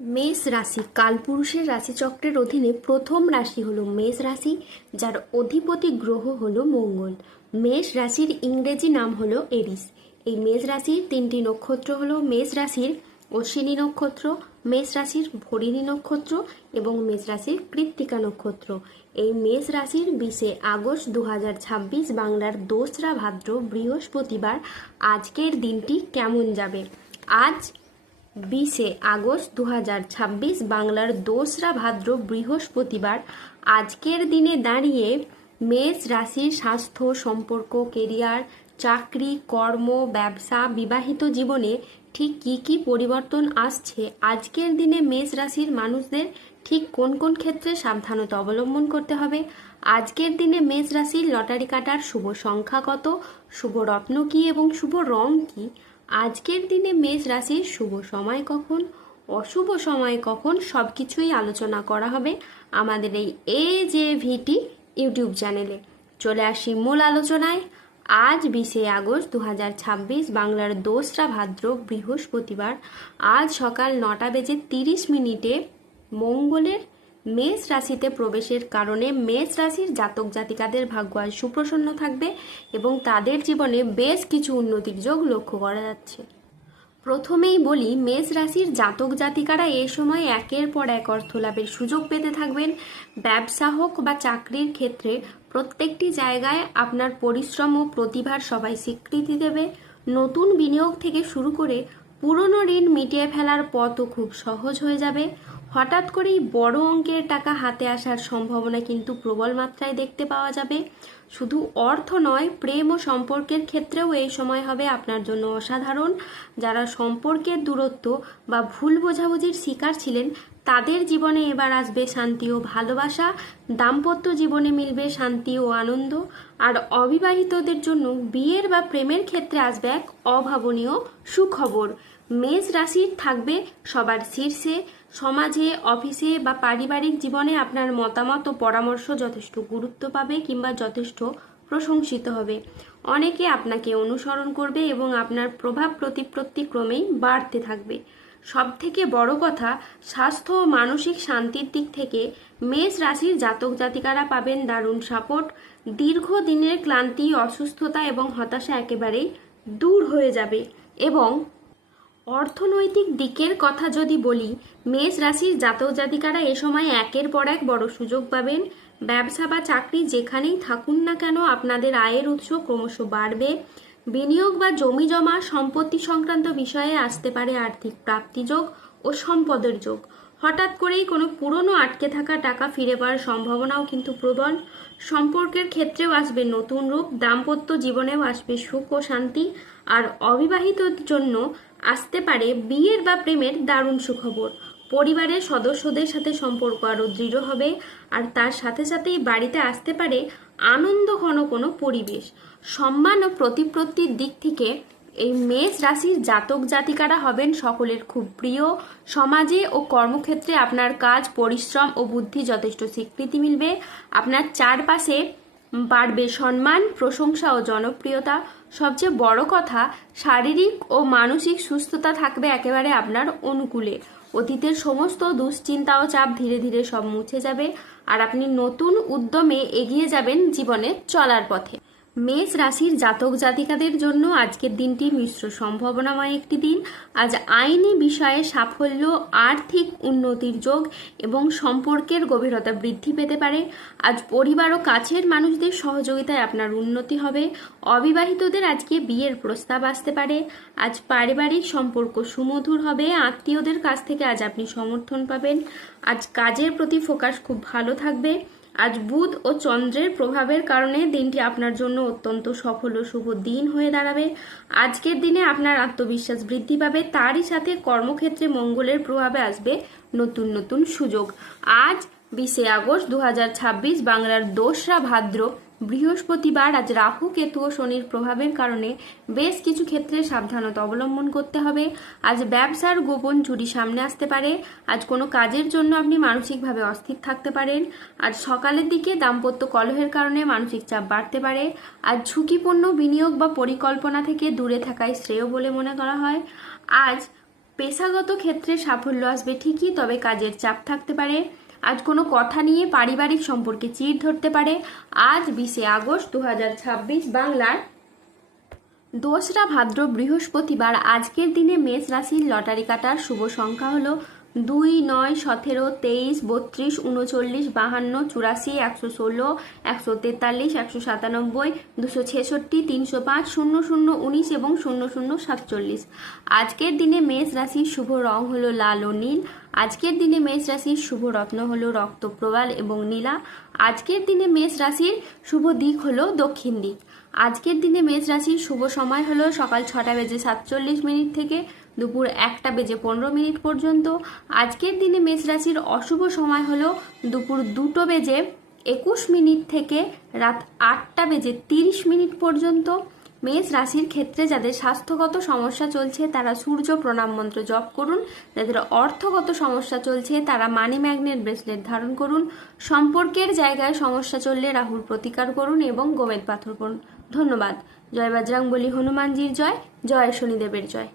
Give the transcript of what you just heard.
মেষ রাশি কালপুরুষের রাশিচক্রের অধীনে প্রথম রাশি হলো মেষ রাশি, যার অধিপতি গ্রহ হলো মঙ্গল। মেষ রাশির ইংরেজি নাম হলো এরিস। এই মেষ রাশির তিনটি নক্ষত্র হলো মেষ রাশির অশ্বিনী নক্ষত্র, মেষ রাশির ভরিণী নক্ষত্র এবং মেষ রাশির কৃত্তিকা নক্ষত্র। এই মেষ রাশির 20 আগস্ট 2026 বাংলার 2রা ভাদ্র বৃহস্পতিবার আজকের দিনটি কেমন যাবে। আজ 20 আগস্ট 2026 বাংলার 2রা ভাদ্র বৃহস্পতিবার আজকের দিনে দাঁড়িয়ে মেষ রাশির স্বাস্থ্য, সম্পর্ক, কেরিয়ার, চাকরি, কর্ম, ব্যবসা, বিবাহিত জীবনে ঠিক কী কী পরিবর্তন আসছে, আজকের দিনে মেষ রাশির মানুষদের ঠিক কোন কোন ক্ষেত্রে সাবধানতা অবলম্বন করতে হবে, আজকের দিনে মেষ রাশির লটারি কাটার শুভ সংখ্যা কত, শুভ রত্ন কী এবং শুভ রং কী, আজকের দিনে মেষ রাশির শুভ সময় কখন, অশুভ সময় কখন, সব কিছুই আলোচনা করা হবে আমাদের এই AJVT ইউটিউব চ্যানেলে। চলে আসি মূল আলোচনায়। আজ 20 আগস্ট 2026 বাংলার 2রা ভাদ্র বৃহস্পতিবার আজ সকাল 9:30 মঙ্গলের মেষ রাশিতে প্রবেশের কারণে মেষ রাশির জাতক জাতিকাদের ভাগ্য আজ সুপ্রসন্ন থাকবে এবং তাদের জীবনে বেশ কিছু উন্নতির যোগ লক্ষ্য করা যাচ্ছে। প্রথমেই বলি, মেষ রাশির জাতক জাতিকারা এ সময় একের পর এক অর্থ লাভের সুযোগ পেতে থাকবেন। ব্যবসা হোক বা চাকরির ক্ষেত্রে প্রত্যেকটি জায়গায় আপনার পরিশ্রম ও প্রতিভার সবাই স্বীকৃতি দেবে। নতুন বিনিয়োগ থেকে শুরু করে পুরনো ঋণ মিটিয়ে ফেলার পথও খুব সহজ হয়ে যাবে। হঠাৎ করেই বড় অঙ্কের টাকা হাতে আসার সম্ভাবনা কিন্তু প্রবল মাত্রায় দেখতে পাওয়া যাবে। শুধু অর্থ নয়, প্রেম ও সম্পর্কের ক্ষেত্রেও এই সময় হবে আপনার জন্য অসাধারণ। যারা সম্পর্কের দূরত্ব বা ভুল বোঝাবুঝির শিকার ছিলেন, তাদের জীবনে এবার আসবে শান্তি ও ভালোবাসা। দাম্পত্য জীবনে মিলবে শান্তি ও আনন্দ। আর অবিবাহিতদের জন্য বিয়ের বা প্রেমের ক্ষেত্রে আসবে এক অভাবনীয় সুখবর। মেষ রাশির থাকবে সবার শীর্ষে। সমাজে, অফিসে বা পারিবারিক জীবনে আপনার মতামত ও পরামর্শ যথেষ্ট গুরুত্ব পাবে কিংবা যথেষ্ট প্রশংসিত হবে। অনেকে আপনাকে অনুসরণ করবে এবং আপনার প্রভাব প্রতিপত্তি ক্রমেই বাড়তে থাকবে। সবথেকে বড় কথা, স্বাস্থ্য ও মানসিক শান্তির দিক থেকে মেষ রাশির জাতক জাতিকারা পাবেন দারুণ সাপোর্ট। দীর্ঘদিনের ক্লান্তি, অসুস্থতা এবং হতাশা একেবারেই দূর হয়ে যাবে। এবং অর্থনৈতিক দিকের কথা যদি বলি, মেষ রাশির জাতক জাতিকারা এ সময় একের পর এক বড় সুযোগ পাবেন। ব্যবসা বা চাকরি যেখানেই থাকুন না কেন, আপনাদের আয়ের উৎস ক্রমশ বাড়বে। বিনিয়োগ বা জমি জমা, সম্পত্তি সংক্রান্ত বিষয়ে আসতে পারে আর্থিক প্রাপ্তিযোগ ও সম্পদের যোগ। হঠাৎ করেই কোনো পুরনো আটকে থাকা টাকা ফিরে পাওয়ার সম্ভাবনাও কিন্তু প্রবল। সম্পর্কের ক্ষেত্রেও আসবে নতুন রূপ। দাম্পত্য জীবনেও আসবে সুখ ও শান্তি। আর অবিবাহিতর জন্য আসতে পারে বিয়ের বা প্রেমের দারুণ সুখবর। পরিবারের সদস্যদের সাথে সম্পর্ক আরও দৃঢ় হবে। আর তার সাথে সাথেই বাড়িতে আসতে পারে আনন্দ ঘন কোনো পরিবেশ। সম্মান ও প্রতিপত্তির দিক থেকে এই মেষ রাশির জাতক জাতিকারা হবেন সকলের খুব প্রিয়। সমাজে ও কর্মক্ষেত্রে আপনার কাজ, পরিশ্রম ও বুদ্ধি যথেষ্ট স্বীকৃতি মিলবে। আপনার চারপাশে বাড়বে সম্মান, প্রশংসা ও জনপ্রিয়তা। সবচেয়ে বড় কথা, শারীরিক ও মানসিক সুস্থতা থাকবে একেবারে আপনার অনুকূলে। অতীতের সমস্ত দুশ্চিন্তা ও চাপ ধীরে ধীরে সব মুছে যাবে আর আপনি নতুন উদ্যমে এগিয়ে যাবেন জীবনে চলার পথে। মেষ রাশির জাতক জাতিকাদের জন্য আজকের দিনটি মিশ্র সম্ভাবনাময় একটি দিন। আজ আইনি বিষয়ে সাফল্য, আর্থিক উন্নতির যোগ এবং সম্পর্কের গভীরতা বৃদ্ধি পেতে পারে। আজ পরিবার ও কাছের মানুষদের সহযোগিতায় আপনার উন্নতি হবে। অবিবাহিতদের আজকে বিয়ের প্রস্তাব আসতে পারে। আজ পারিবারিক সম্পর্ক সুমধুর হবে। আত্মীয়দের কাছ থেকে আজ আপনি সমর্থন পাবেন। আজ কাজের প্রতি ফোকাস খুব ভালো থাকবে। আজ বুধ ও চন্দ্রের প্রভাবের কারণে দিনটি আপনার জন্য অত্যন্ত সফল ও শুভ দিন হয়ে দাঁড়াবে। আজকের দিনে আপনার আত্মবিশ্বাস বৃদ্ধি পাবে। তারই সাথে কর্মক্ষেত্রে মঙ্গলের প্রভাবে আসবে নতুন নতুন সুযোগ। আজ 20 আগস্ট 2026 বাংলার 2রা ভাদ্র বৃহস্পতিবার আজ রাহু, কেতু ও শনির প্রভাবের কারণে বেশ কিছু ক্ষেত্রে সাবধানতা অবলম্বন করতে হবে। আজ ব্যবসার গোপন চুরি সামনে আসতে পারে। আজ কোনো কাজের জন্য আপনি মানসিকভাবে অস্থির থাকতে পারেন। আজ সকালের দিকে দাম্পত্য কলহের কারণে মানসিক চাপ বাড়তে পারে। আজ ঝুঁকিপূর্ণ বিনিয়োগ বা পরিকল্পনা থেকে দূরে থাকাই শ্রেয় বলে মনে করা হয়। আজ পেশাগত ক্ষেত্রে সাফল্য আসবে ঠিকই, তবে কাজের চাপ থাকতে পারে। আজ কোনো কথা নিয়ে পারিবারিক সম্পর্কে চিড় ধরতে পারে। আজ 20শে আগস্ট 2026 বাংলার 2রা ভাদ্র বৃহস্পতিবার। আজকের দিনে মেষ রাশির লটারি কাটার শুভ সংখ্যা হলো 2, 9, 17, 23, 32, 39, 52, 84, 116, 143, 197, 266, 305, 00, 19 এবং 0047। আজকের দিনে মেষ রাশির শুভ রং হলো লাল ও নীল। আজকের দিনে মেষ রাশির শুভ রত্ন হলো রক্তপ্রবাল এবং নীলা। আজকের দিনে মেষ রাশির শুভ দিক হলো দক্ষিণ দিক। আজকের দিনে মেষ রাশির শুভ সময় হলো সকাল 6:47 থেকে দুপুর 1:15 পর্যন্ত। আজকের দিনে মেষ রাশির অশুভ সময় হলো দুপুর 2:21 থেকে রাত 8:30 পর্যন্ত। মেষ রাশির ক্ষেত্রে যাদের স্বাস্থ্যগত সমস্যা চলছে তারা সূর্য প্রণাম মন্ত্র জপ করুন। যাদের অর্থগত সমস্যা চলছে তারা মানি ম্যাগনেট ব্রেসলেট ধারণ করুন। সম্পর্কের জায়গায় সমস্যা চললে রাহুর প্রতিকার করুন এবং গোমেদ পাথর করুন। ধন্যবাদ। জয় বজরংবলী হনুমানজির জয়, জয় শনিদেবের জয়।